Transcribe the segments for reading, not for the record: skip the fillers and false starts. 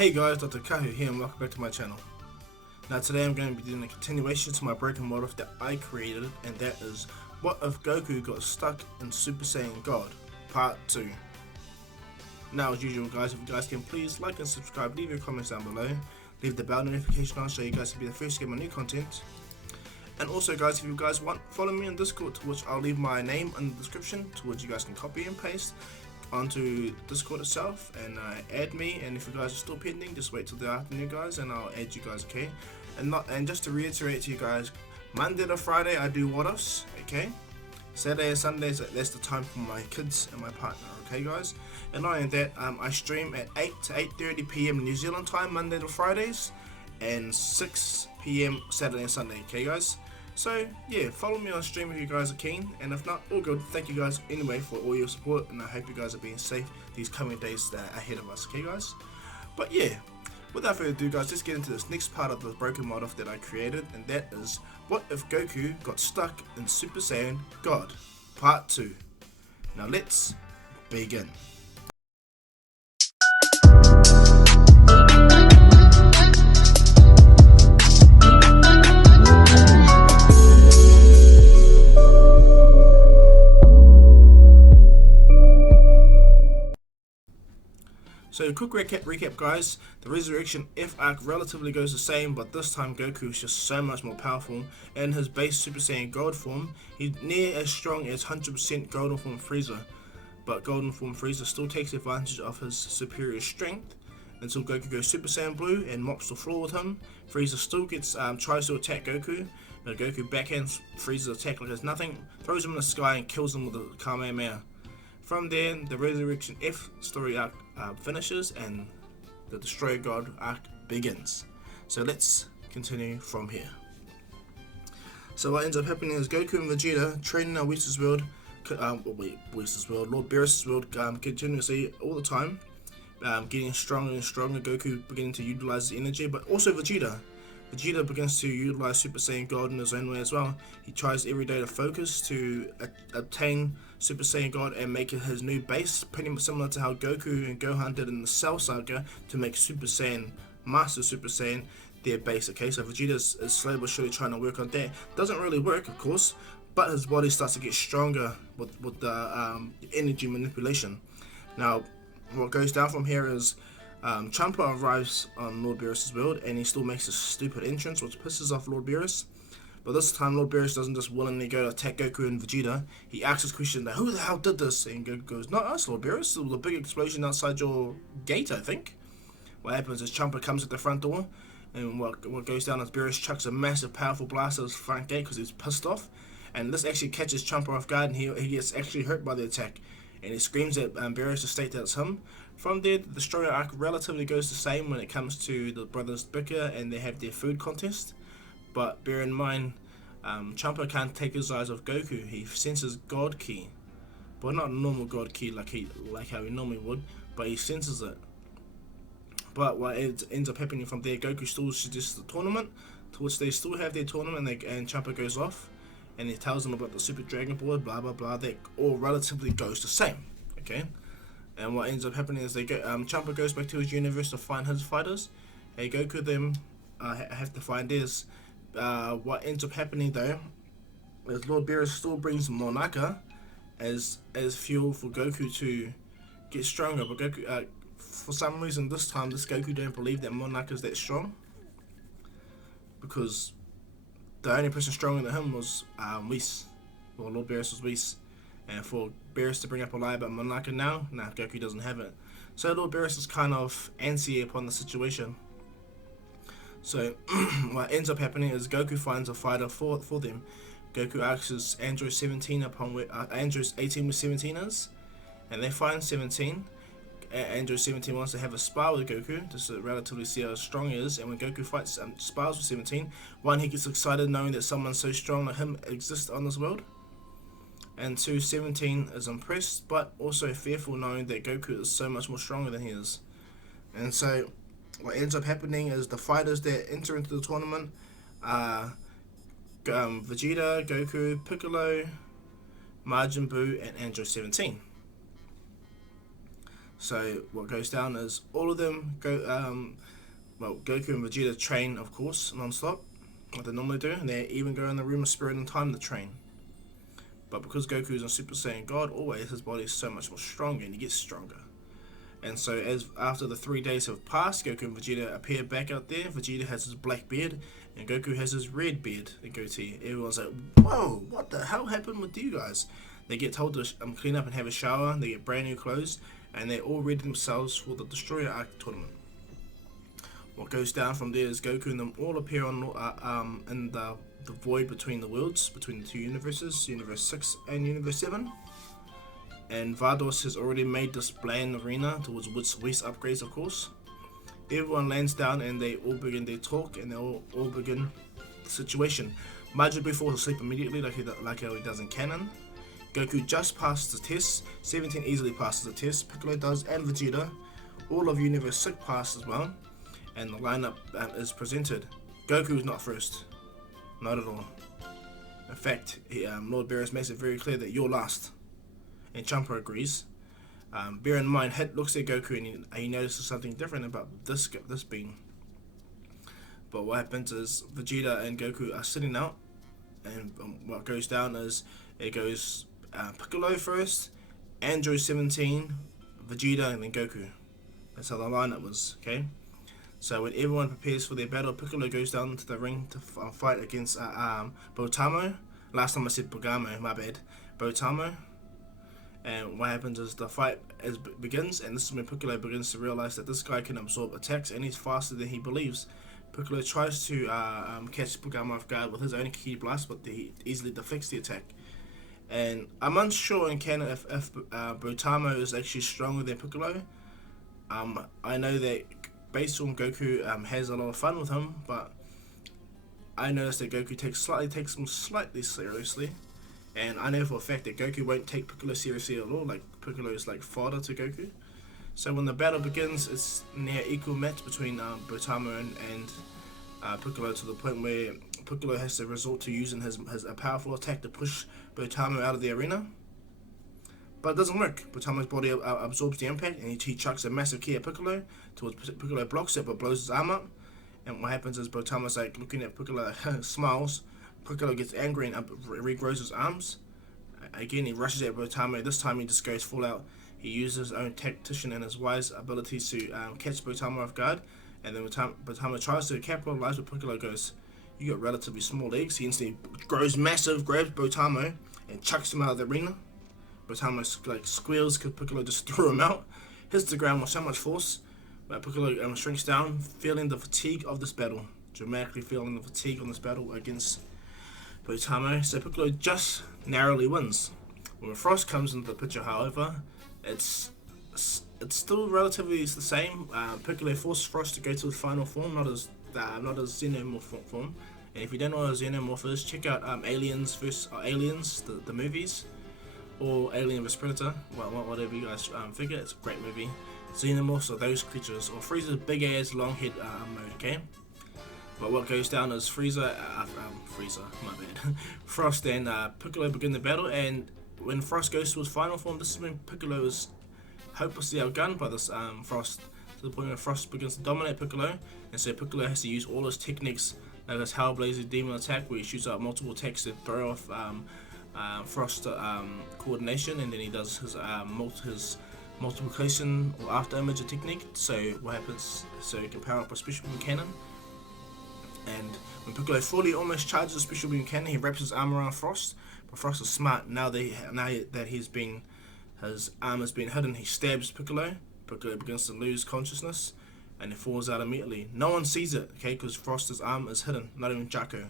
Hey guys, Dr Kahu here and welcome back to my channel. Now today I'm going to be doing a continuation to my broken model that I created, and that is what if Goku got stuck in Super Saiyan God Part 2. Now as usual guys, if you guys can please like and subscribe, leave your comments down below, leave the bell notification on so you guys can be the first to get my new content. And also guys, if you guys want, follow me on Discord, to which I'll leave my name in the description, to which you guys can copy and paste onto Discord itself and add me. And if you guys are still pending, just wait till the afternoon guys and I'll add you guys, okay? And just to reiterate to you guys, Monday to Friday I do what ifs, okay? Saturday and Sundays, that's the time for my kids and my partner, okay guys? And not only that, I stream at 8 to 8:30 PM New Zealand time Monday to Fridays, and 6 PM Saturday and Sunday, okay guys? So yeah, follow me on stream if you guys are keen, and if not, all good. Thank you guys anyway for all your support, and I hope you guys are being safe these coming days that are ahead of us, okay guys? But yeah, without further ado guys, let's get into this next part of the broken model that I created, and that is what if Goku got stuck in Super Saiyan God Part 2. Now let's begin. So quick recap guys, the Resurrection F arc relatively goes the same, but this time Goku is just so much more powerful. In his base Super Saiyan God form, he's near as strong as 100% Golden Form Frieza, but Golden Form Frieza still takes advantage of his superior strength until Goku goes Super Saiyan Blue and mops the floor with him. Frieza still tries to attack Goku, but Goku backhands Frieza's attack like there's nothing, throws him in the sky and kills him with a Kamehameha. From there, the Resurrection F story arc finishes and the Destroyer God arc begins. So let's continue from here. So what ends up happening is Goku and Vegeta training in Whis' world, Lord Beerus' world, continuously all the time, getting stronger and stronger. Goku beginning to utilize his energy, but also Vegeta begins to utilize Super Saiyan God in his own way as well. He tries every day to focus to obtain Super Saiyan God and make it his new base, pretty much similar to how Goku and Gohan did in the Cell Saga to make Super Saiyan, Master Super Saiyan, their base. Okay, so Vegeta is slowly but surely trying to work on that. Doesn't really work, of course, but his body starts to get stronger with the energy manipulation. Now, what goes down from here is Champa arrives on Lord Beerus' world, and he still makes a stupid entrance, which pisses off Lord Beerus. But this time, Lord Beerus doesn't just willingly go to attack Goku and Vegeta. He asks his question, like, who the hell did this? And Goku goes, not us, Lord Beerus. There was a big explosion outside your gate, I think. What happens is Champa comes at the front door, and what goes down is Beerus chucks a massive, powerful blast at his front gate because he's pissed off. And this actually catches Champa off guard, and he gets actually hurt by the attack. And he screams at Beerus to state that it's him. From there, the Destroyer arc relatively goes the same when it comes to the brothers bicker and they have their food contest. But bear in mind, Champa can't take his eyes off Goku. He senses God Ki, but not normal God Ki like how he normally would, but he senses it. But what ends up happening from there, Goku still suggests the tournament, to which they still have their tournament, and Champa goes off and he tells them about the Super Dragon Board, blah blah blah. That all relatively goes the same, okay? And what ends up happening is Champa goes back to his universe to find his fighters. Hey, Goku them have to find theirs. What ends up happening though is Lord Beerus still brings Monaka as fuel for Goku to get stronger. But Goku, for some reason this time, this Goku don't believe that Monaka is that strong, because the only person stronger than him was Whis. Well, Lord Beerus was Whis. And for Beerus to bring up a lie about Monaka now, Goku doesn't have it. So Lord Beerus is kind of antsy upon the situation. So what ends up happening is Goku finds a fighter for them. Goku asks Android 17 upon where Android 18 with 17 is, and they find 17. Android 17 wants to have a spar with Goku just to relatively see how strong he is. And when Goku fights spars with 17, one, he gets excited knowing that someone so strong like him exists on this world. And 2, 17 is impressed, but also fearful knowing that Goku is so much more stronger than he is. And so what ends up happening is the fighters that enter into the tournament are Vegeta, Goku, Piccolo, Majin Buu, and Android 17. So what goes down is all of them go. Goku and Vegeta train, of course, non-stop, what they normally do, and they even go in the room of spirit and time to train. But because Goku is a Super Saiyan God, always his body is so much more stronger, and he gets stronger. And so as after the 3 days have passed, Goku and Vegeta appear back out there. Vegeta has his black beard, and Goku has his red beard and goatee. Everyone's like, whoa, what the hell happened with you guys? They get told to clean up and have a shower, they get brand new clothes, and they all ready themselves for the Destroyer Arc tournament. What goes down from there is Goku and them all appear on in the void between the worlds, between the two universes, Universe 6 and Universe 7. And Vados has already made this bland arena towards waste upgrades, of course. Everyone lands down and they all begin their talk, and they all begin the situation. Majin Buu falls asleep immediately like how he does in canon. Goku just passes the test, 17 easily passes the test, Piccolo does, and Vegeta. All of Universe 6 pass as well, and the lineup is presented. Goku is not first, not at all. In fact, Lord Beerus makes it very clear that you're last, and Champa agrees. Bear in mind, Hit looks at Goku and he notices something different about this being. But what happens is Vegeta and Goku are sitting out, and what goes down is it goes Piccolo first, Android 17, Vegeta, and then Goku. That's how the lineup was, okay? So when everyone prepares for their battle, Piccolo goes down to the ring to fight against Botamo. Last time I said Bogamo, my bad. Botamo. And what happens is the fight begins, and this is when Piccolo begins to realize that this guy can absorb attacks, and he's faster than he believes. Piccolo tries to catch Bogamo off guard with his own key blast, but he easily deflects the attack. And I'm unsure in canon if Botamo is actually stronger than Piccolo. I know that based on Goku has a lot of fun with him, but I noticed that Goku takes him slightly seriously. And I know for a fact that Goku won't take Piccolo seriously at all. Like, Piccolo is like fodder to Goku. So when the battle begins, it's near equal match between Botamo and Piccolo, to the point where Piccolo has to resort to using a powerful attack to push Botamo out of the arena. But it doesn't work. Botamo's body absorbs the impact, and he chucks a massive key at Piccolo. Piccolo blocks it but blows his arm up. And what happens is Botamo's like looking at Piccolo, smiles. Piccolo gets angry and regrows his arms. Again, he rushes at Botamo. This time he just goes full out. He uses his own tactician and his wise abilities to catch Botamo off guard. And then Botamo tries to capitalize, but Piccolo goes, "You got relatively small legs." He instantly grows massive, grabs Botamo, and chucks him out of the arena. Botamo like squeals because Piccolo just threw him out. Hits the ground with so much force, but Piccolo shrinks down, feeling the fatigue of this battle. Dramatically feeling the fatigue on this battle against Botamo, so Piccolo just narrowly wins. When Frost comes into the picture, however, it's still relatively the same. Piccolo forced Frost to go to his final form, not as Xenomorph form. And if you don't know what a Xenomorph is, check out Aliens vs. Aliens, the movies, or Alien vs Predator. Well, whatever you guys figure, it's a great movie. Xenomorphs are those creatures, or Frieza's big ass long head mode, okay? But what goes down is Frieza, my bad. Frost and Piccolo begin the battle, and when Frost goes to his final form, this is when Piccolo is hopelessly outgunned by this Frost, to the point where Frost begins to dominate Piccolo, and so Piccolo has to use all his techniques, like his Hellblazer Demon attack, where he shoots out multiple attacks to throw off Frost coordination, and then he does his multiplication or after image technique. So what happens? So he can power up a special beam cannon. And when Piccolo fully almost charges a special beam cannon, he wraps his arm around Frost. But Frost is smart. Now that his arm has been hidden, he stabs Piccolo. Piccolo begins to lose consciousness, and he falls out immediately. No one sees it, okay, because Frost's arm is hidden, not even Jaco.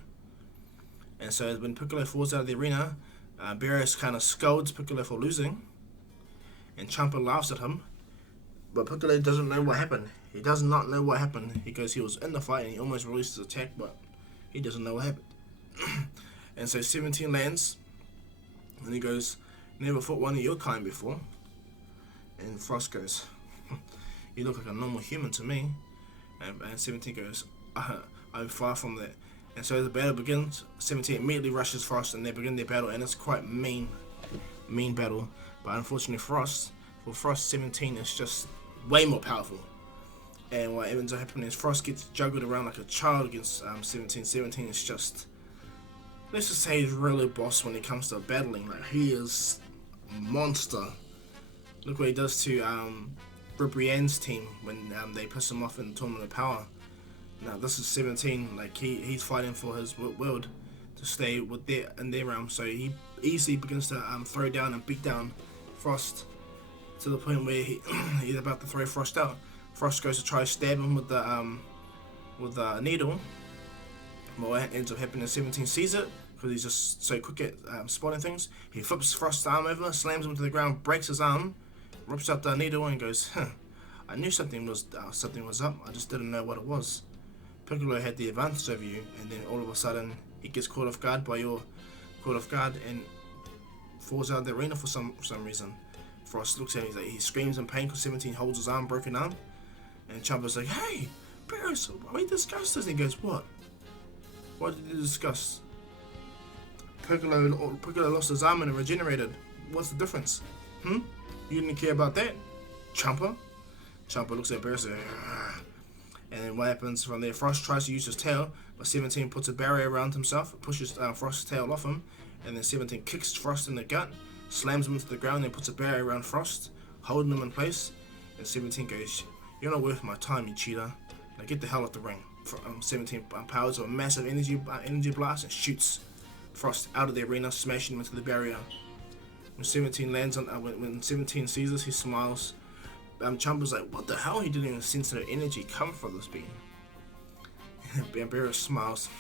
And so when Piccolo falls out of the arena, Beerus kind of scolds Piccolo for losing, and Champa laughs at him. But Piccolo doesn't know what happened. He does not know what happened. He goes, he was in the fight and he almost released his attack, but he doesn't know what happened. And so 17 lands, and he goes, "Never fought one of your kind before." And Frost goes, "You look like a normal human to me." And 17 goes, "I'm far from that." And so the battle begins. 17 immediately rushes Frost, and they begin their battle, and it's quite mean battle. But unfortunately, Frost, for Frost, 17 is just way more powerful. And what ends up happening is Frost gets juggled around like a child against 17. 17 is just, let's just say he's really boss when it comes to battling. Like, he is a monster. Look what he does to Brienne's team when they piss him off in the Tournament of Power. Now this is 17, like he's fighting for his world to stay with in their realm, so he easily begins to throw down and beat down Frost to the point where he's about to throw Frost out. Frost goes to try to stab him with the needle. But what ends up happening is 17 sees it, because he's just so quick at spotting things. He flips Frost's arm over, slams him to the ground, breaks his arm, rips out the needle and goes, I knew something was up, I just didn't know what it was. Piccolo had the advantage over you, and then all of a sudden he gets caught off guard by your and falls out of the arena for some reason. Frost looks at him, he screams in pain because 17 holds his broken arm, and Champa's like, hey, Beerus, we discussed this. And he goes, what? What did you discuss? Piccolo lost his arm and it regenerated. What's the difference? You didn't care about that? Champa looks at Beerus and and then what happens from there? Frost tries to use his tail, but 17 puts a barrier around himself, pushes Frost's tail off him, and then 17 kicks Frost in the gut, slams him into the ground, and puts a barrier around Frost, holding him in place. And 17 goes, you're not worth my time, you cheater. Now get the hell out the ring. 17 powers a massive energy blast and shoots Frost out of the arena, smashing him into the barrier. When 17 lands on, when 17 sees this, he smiles. Champa's like, what the hell? He didn't even sense the energy come from this being. Beerus smiles.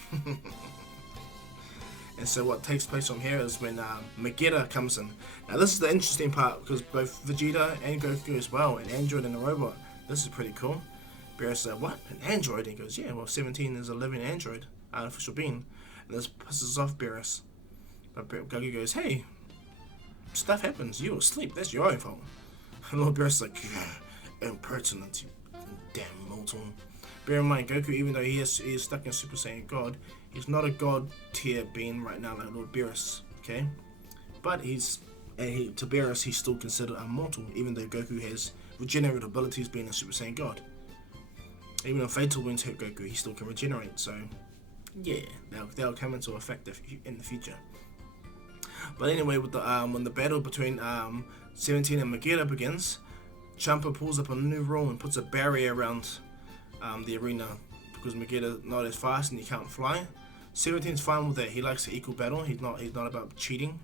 And so what takes place from here is when Magetta comes in. Now this is the interesting part, because both Vegeta and Goku as well, an android and a robot. This is pretty cool. Beerus is like, what? An android? And he goes, yeah, well 17 is a living android, artificial being. And this pisses off Beerus. But Goku goes, hey, stuff happens, you were asleep, that's your own fault. And Lord Beerus is like, yeah, impertinent, you damn mortal. Bear in mind, Goku, even though he is stuck in Super Saiyan God, he's not a God tier being right now like Lord Beerus, okay? But to Beerus, he's still considered immortal, even though Goku has regenerative abilities being a Super Saiyan God. Even if fatal wounds hit Goku, he still can regenerate, so yeah, that'll come into effect in the future. But anyway, with the when the battle between 17 and Magetta begins, Champa pulls up a new rule and puts a barrier around the arena because Magetta's not as fast and he can't fly. 17's fine with that. He likes to equal battle. He's not about cheating.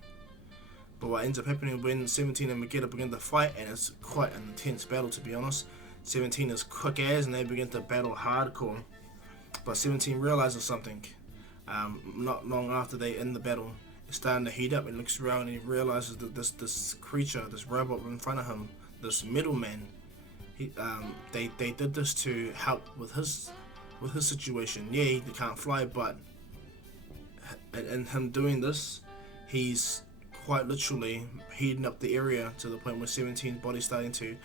But what ends up happening when 17 and Magetta begin to fight, and it's quite an intense battle to be honest. 17 is quick as and they begin to battle hardcore. But 17 realizes something. Not long after they end the battle, it's starting to heat up and looks around and he realizes that this creature, this robot in front of him, this middleman, they did this to help with his situation. Yeah, he can't fly, but in him doing this, he's quite literally heating up the area to the point where 17's body's starting to,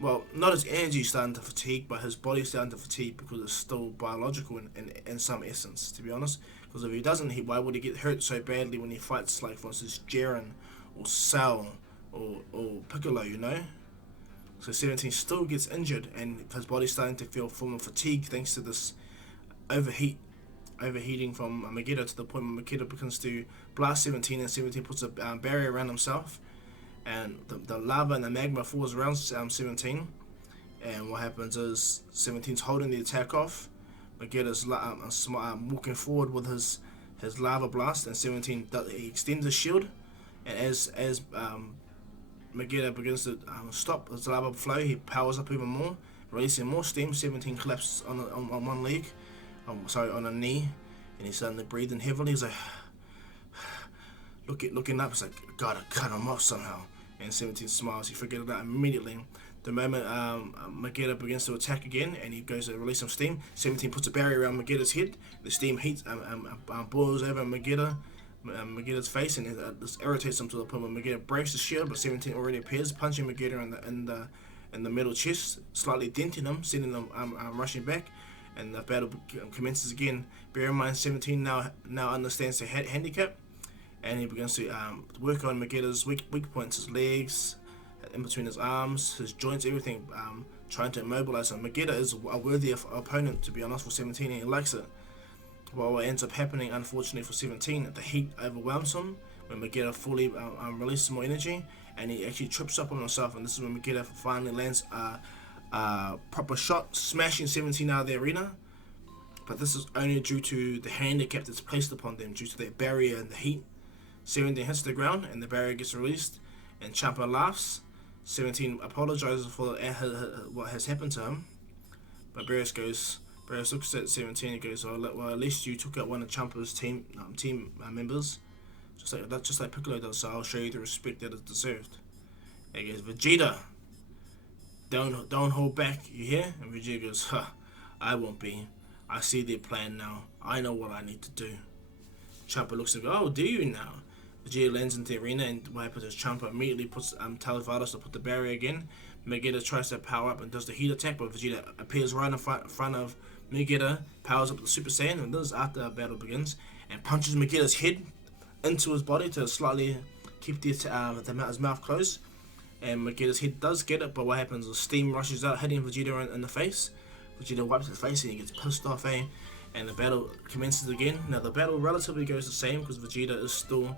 well, not his energy starting to fatigue, but his body's starting to fatigue because it's still biological in some essence, to be honest. Because if he doesn't, why would he get hurt so badly when he fights, like for instance, Jiren or Cell or Piccolo, you know? So 17 still gets injured and his body's starting to feel form of fatigue thanks to this overheating from Magetta, to the point where Magetta begins to blast 17 and 17 puts a barrier around himself, and the lava and the magma falls around 17, and what happens is 17's holding the attack off. Magetta's walking forward with his lava blast, and 17 he extends his shield, and as Magetta begins to stop his lava flow, he powers up even more, releasing more steam. 17 collapses on one leg, on a knee, and he's suddenly breathing heavily. He's like, looking up, he's like, gotta cut him off somehow. And 17 smiles, he forgets that immediately. The moment Magetta begins to attack again and he goes to release some steam, 17 puts a barrier around Magetta's head. The steam heats boils over Magetta's face, and this irritates him to the point where Magetta breaks the shield, but 17 already appears, punching Magetta in the middle chest, slightly denting him, sending him rushing back, and the battle commences again. Bear in mind, 17 now understands the handicap, and he begins to work on Magetta's weak points, his legs, in between his arms, his joints, everything, trying to immobilize him. Magetta is a worthy opponent, to be honest, for 17, and he likes it. Well, what ends up happening, unfortunately for 17, the heat overwhelms him when Magetta fully releases more energy, and he actually trips up on himself, and this is when Magetta finally lands a proper shot, smashing 17 out of the arena. But this is only due to the handicap that's placed upon them due to that barrier and the heat. 17 hits the ground and the barrier gets released, and Champa laughs. 17 apologizes for what has happened to him, but Barrios looks at 17 and goes, well, at least you took out one of Champa's team members, just like Piccolo does, so I'll show you the respect that is deserved. And he goes, Vegeta, don't hold back, you hear? And Vegeta goes, I won't be. I see their plan now. I know what I need to do. Champa looks and goes, oh, do you now? Vegeta lands into the arena, and what happens is Champa immediately tells Vados to put the barrier again. Magetta tries to power up and does the heat attack, but Vegeta appears right in front of Magetta, powers up the Super Saiyan, and this is after the battle begins, and punches Magetta's head into his body to slightly keep his mouth closed. And Magetta's head does get it, but what happens is steam rushes out, hitting Vegeta in the face. Vegeta wipes his face and he gets pissed off, and the battle commences again. Now the battle relatively goes the same because Vegeta is still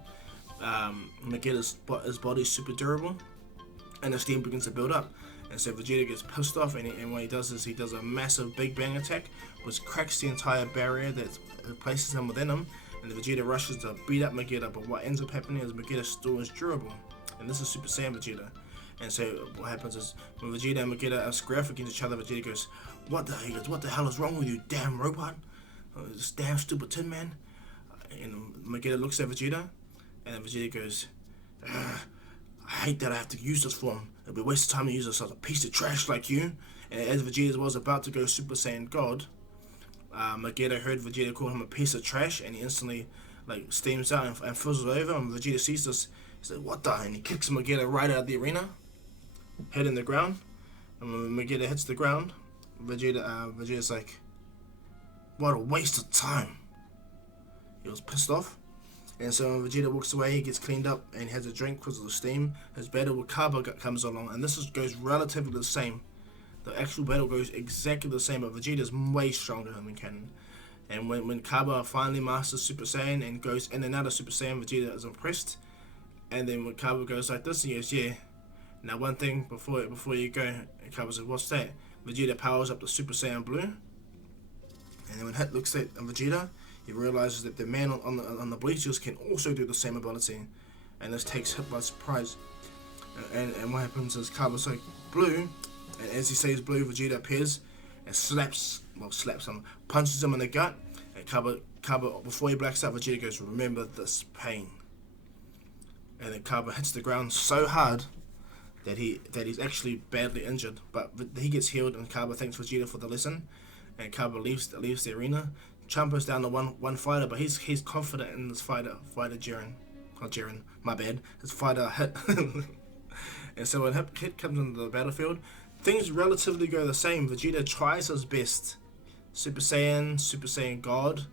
Magetta's his body is super durable, and the steam begins to build up, and so Vegeta gets pissed off, and what he does is he does a massive Big Bang attack which cracks the entire barrier that places him within him, and the Vegeta rushes to beat up Magetta, but what ends up happening is Magetta still is durable, and this is Super Saiyan Vegeta. And so what happens is when Vegeta and Magetta are square against each other, Vegeta goes, what the hell is wrong with you, damn robot? This damn stupid Tin Man. And Magetta looks at Vegeta, and Vegeta goes, I hate that I have to use this form. It'll be a waste of time to use this as a piece of trash like you. And as Vegeta was about to go Super Saiyan God, Magetta heard Vegeta call him a piece of trash, and he instantly steams out and fizzles over. And Vegeta sees this, he said, what the? And he kicks Magetta right out of the arena, head in the ground. And when Magetta hits the ground, Vegeta's like, what a waste of time. He was pissed off. And so when Vegeta walks away, he gets cleaned up and has a drink because of the steam. His battle with Cabba comes along, and this goes relatively the same. The actual battle goes exactly the same, but Vegeta's way stronger than canon. And when Cabba finally masters Super Saiyan and goes in and out of Super Saiyan, Vegeta is impressed. And then when Cabba goes like this, he goes, yeah. Now one thing before you go, and Cabba says, what's that? Vegeta powers up the Super Saiyan Blue. And then when Hit looks at Vegeta, he realizes that the man on the bleachers can also do the same ability, and this takes Hit by surprise. And what happens is Cabba's like, blue, and as he says blue, Vegeta appears and punches him in the gut, and Cabba before he blacks out, Vegeta goes, remember this pain. And then Cabba hits the ground so hard that he's actually badly injured, but he gets healed, and Cabba thanks Vegeta for the lesson, and Cabba leaves the arena. Champa's down to one fighter, but he's confident in his fighter his fighter Hit. And so when Hit comes into the battlefield, things relatively go the same. Vegeta tries his best. Super Saiyan God,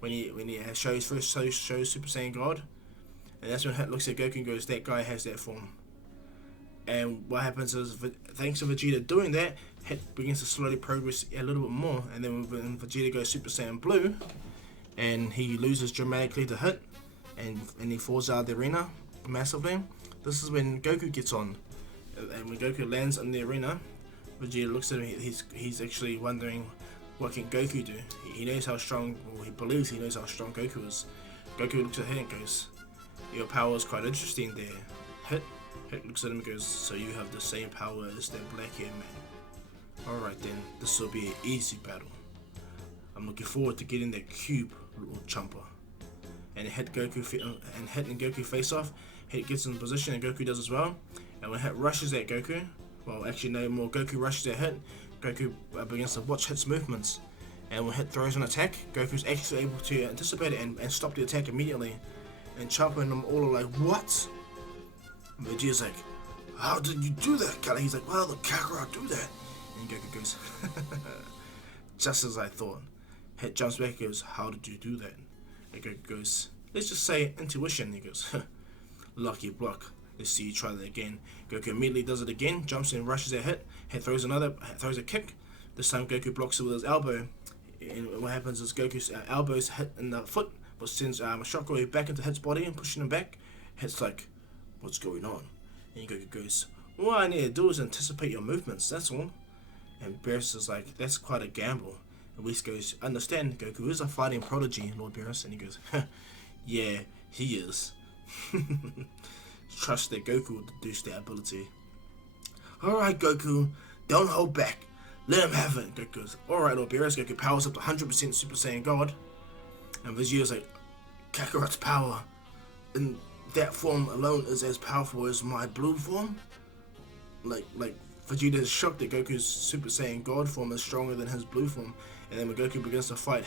when he shows Super Saiyan God, and that's when Hit looks at Goku and goes, that guy has that form. And what happens is, thanks to Vegeta doing that, Hit begins to slowly progress a little bit more. And then when Vegeta goes Super Saiyan Blue, and he loses dramatically to Hit, and he falls out of the arena massively, this is when Goku gets on. And when Goku lands in the arena, Vegeta looks at him, he's actually wondering, what can Goku do? He knows how strong, or he believes he knows how strong Goku is. Goku looks at Hit and goes, your power is quite interesting there. Hit looks at him and goes, so you have the same power as that black hair man. Alright then, this will be an easy battle. I'm looking forward to getting that cube, little Champa. And Hit and Goku face off. Hit gets in position and Goku does as well. And when Hit rushes at Goku, well actually no more, Goku rushes at Hit, Goku begins to watch Hit's movements. And when Hit throws an attack, Goku's actually able to anticipate it and stop the attack immediately. And Champa and them all are like, what? And Vegeta's like, how did you do that? He's like, well, the Kakarot do that. And Goku goes, just as I thought. Hit jumps back and goes, how did you do that? And Goku goes, let's just say intuition. He goes, lucky block. Let's see you try that again. Goku immediately does it again, jumps in, rushes at Hit. Hit throws a kick. This time Goku blocks it with his elbow. And what happens is Goku's elbows hit in the foot, but sends a shockwave back into Hit's body and pushing him back. Hit's like, what's going on? And Goku goes, all I need to do is anticipate your movements, that's all. And Beerus is like, that's quite a gamble. And Whis goes, understand, Goku is a fighting prodigy, Lord Beerus. And he goes, yeah, he is. Trust that Goku will deduce that ability. Alright, Goku, don't hold back. Let him have it. Goku goes, alright, Lord Beerus. Goku powers up to 100% Super Saiyan God. And Vegeta's like, Kakarot's power in that form alone is as powerful as my blue form? Like Vegeta is shocked that Goku's Super Saiyan God form is stronger than his blue form. And then when Goku begins to fight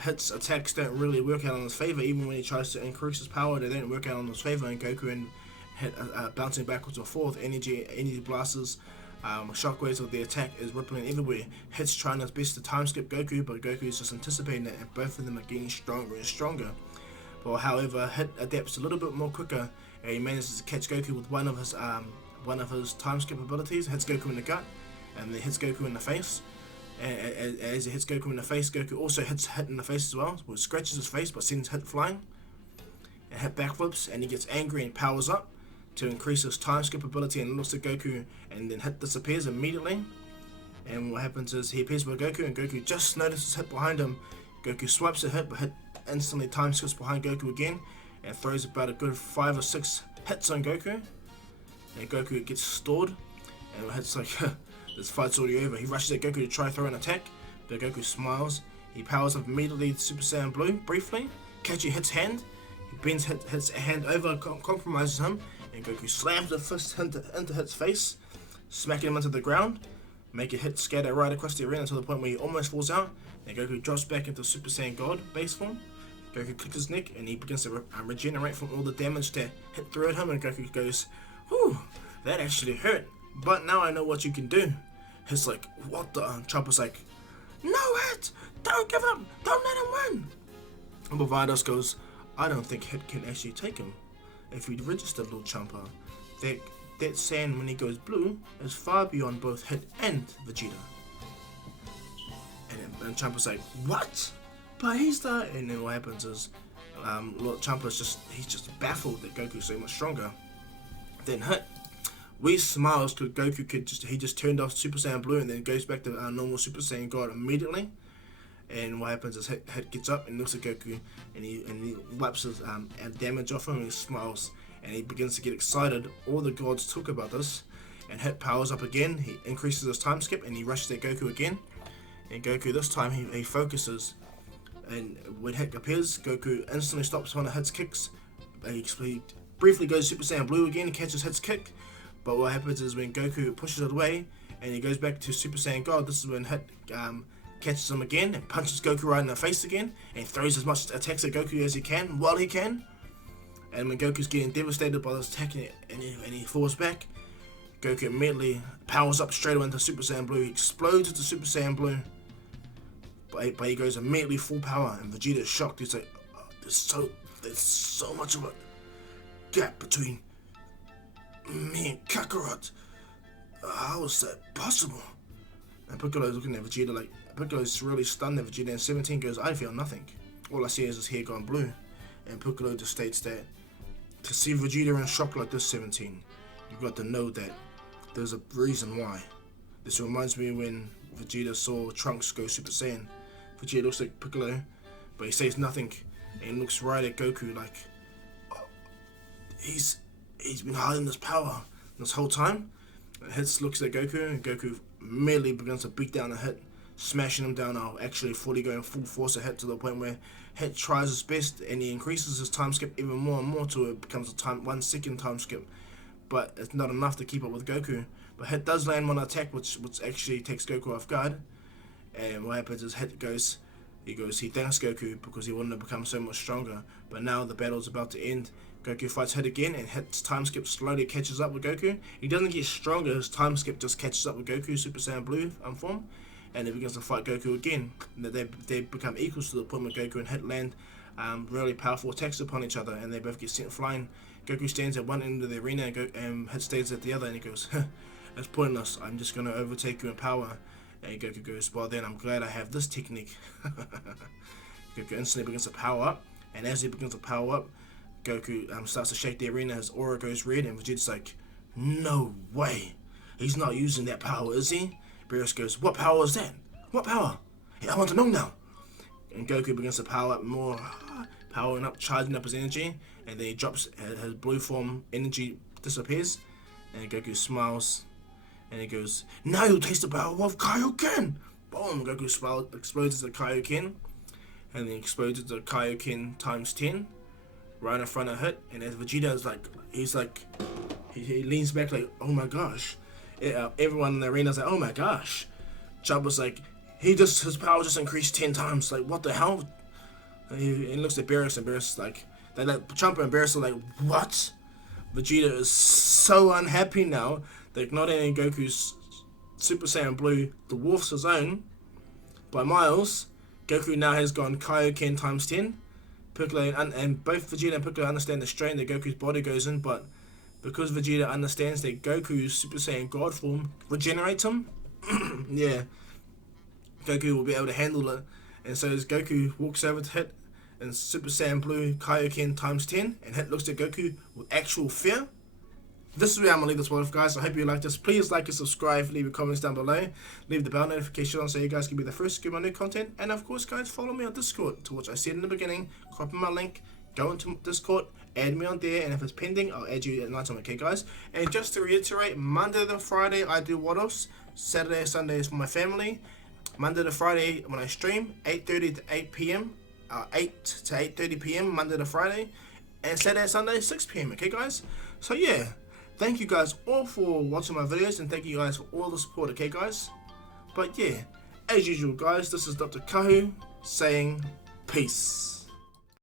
Hit's attacks don't really work out in his favor. Even when he tries to increase his power, they don't work out in his favor. And Goku and Hit bouncing backwards and forth. Energy blasters, shockwaves of the attack is rippling everywhere. Hit's trying his best to time skip Goku, but Goku is just anticipating it, and both of them are getting stronger and stronger. But however, Hit adapts a little bit more quicker, and he manages to catch Goku with one of his time skip abilities. Hits Goku in the gut, and then hits Goku in the face. And as he hits Goku in the face, Goku also hits Hit in the face as well, which scratches his face but sends Hit flying. And Hit backflips, and he gets angry and powers up to increase his time skip ability, and looks at Goku, and then Hit disappears immediately. And what happens is he appears with Goku, and Goku just notices Hit behind him. Goku swipes at Hit, but Hit instantly time skips behind Goku again and throws about a good 5 or 6 hits on Goku. And Goku gets stored, and Hit's like, this fight's already over. He rushes at Goku to try throw an attack, but Goku smiles. He powers up immediately to Super Saiyan Blue briefly, catching Hit's hand. He bends Hit's hand over, compromises him, and Goku slams a fist into Hit's face, smacking him into the ground, making Hit scatter right across the arena to the point where he almost falls out. And Goku drops back into Super Saiyan God base form. Goku clicks his neck, and he begins to regenerate from all the damage that Hit threw at him. And Goku goes, whew, that actually hurt, but now I know what you can do. Hit's like, what the? Champa's like, no, Hit, don't give up, don't let him win. And Bavados goes, I don't think Hit can actually take him. If we'd registered Lord Champa, that sand when he goes blue is far beyond both Hit and Vegeta. And Champa's like, what? But he's the... And then what happens is, Lord Champa's just baffled that Goku's so much stronger than Hit. Whis smiles because Goku he just turned off Super Saiyan Blue and then goes back to normal Super Saiyan God immediately. And what happens is Hit gets up and looks at Goku, and he wipes his damage off him, and he smiles, and he begins to get excited. All the gods talk about this, and Hit powers up again. He increases his time skip, and he rushes at Goku again. And Goku this time he focuses, and when Hit appears, Goku instantly stops one of Hit's kicks. He briefly goes Super Saiyan Blue again and catches Hit's kick. But what happens is when Goku pushes it away and he goes back to Super Saiyan God, this is when Hit catches him again and punches Goku right in the face again and throws as much attacks at Goku as he can while he can. And when Goku's getting devastated by this attack and he falls back, Goku immediately powers up straight away into Super Saiyan Blue. He explodes into Super Saiyan Blue, but he goes immediately full power, and Vegeta is shocked. He's like, oh, there's so much of a gap between me and Kakarot. How is that possible? And Piccolo's looking at Vegeta like, Piccolo's really stunned at Vegeta, and 17 goes, I feel nothing. All I see is his hair gone blue. And Piccolo just states that to see Vegeta in shock like this, 17, you've got to know that there's a reason why. This reminds me when Vegeta saw Trunks go Super Saiyan. Vegeta looks like Piccolo, but he says nothing, and looks right at Goku like, oh, he's been hiding his power this whole time. And Hit looks at Goku, and Goku immediately begins to beat down the Hit, smashing him down, or actually fully going full force at Hit to the point where Hit tries his best, and he increases his time skip even more and more till it becomes a 1 second time skip. But it's not enough to keep up with Goku. But Hit does land one attack which actually takes Goku off guard. And what happens is Hit he thanks Goku because he wanted to become so much stronger. But now the battle's about to end. Goku fights Hit again, and Hit's time skip slowly catches up with Goku. He doesn't get stronger, his time skip just catches up with Goku, Super Saiyan Blue form. And he begins to fight Goku again. They become equals to the point where Goku and Hit land really powerful attacks upon each other, and they both get sent flying. Goku stands at one end of the arena and Hit stays at the other, and he goes, "It's pointless. I'm just gonna overtake you in power." And Goku goes, "Well then, I'm glad I have this technique." Goku instantly begins to power up, and as he begins to power up, Goku starts to shake the arena. His aura goes red, and Vegeta's like, "No way! He's not using that power, is he?" Beerus goes, "What power is that? What power? I want to know now." And Goku begins to power up more, powering up, charging up his energy, and then he drops his blue form. Energy disappears, and Goku smiles, and he goes, "Now you'll taste the power of Kaio-Ken!" Boom! Goku explodes as a Kaio-Ken, and then explodes as a Kaio-Ken times 10, right in front of Hit. And as Vegeta is like, he leans back like, "Oh my gosh!" Everyone in the arena is like, "Oh my gosh!" Champa's like, his power just increased 10 times. Like, what the hell? He looks at Beerus, and Beerus is like, Champa and Beerus are like, "What?" Vegeta is so unhappy now that not only Goku's Super Saiyan Blue dwarfs his own by miles, Goku now has gone Kaio-Ken times 10. Piccolo and both Vegeta and Piccolo understand the strain that Goku's body goes in, but because Vegeta understands that Goku's Super Saiyan God form regenerates him, yeah, Goku will be able to handle it. And so as Goku walks over to Hit in Super Saiyan Blue Kaio-Ken times 10, and Hit looks at Goku with actual fear. This is where I'm going to leave this one off, guys. I hope you liked this. Please like and subscribe, leave your comments down below, leave the bell notification on so you guys can be the first to get my new content. And of course, guys, follow me on Discord, to which I said in the beginning. Copy my link, go into Discord, add me on there, and if it's pending, I'll add you at night time, okay, guys? And just to reiterate, Monday to Friday, I do what else? Saturday, Sunday is for my family. Monday to Friday, when I stream, 8:30 to 8 p.m., 8 to 8:30 p.m., Monday to Friday, and Saturday, Sunday, 6 p.m., okay, guys? So, yeah. Thank you guys all for watching my videos, and thank you guys for all the support, okay guys? But yeah, as usual guys, this is Dr. Kahu saying peace.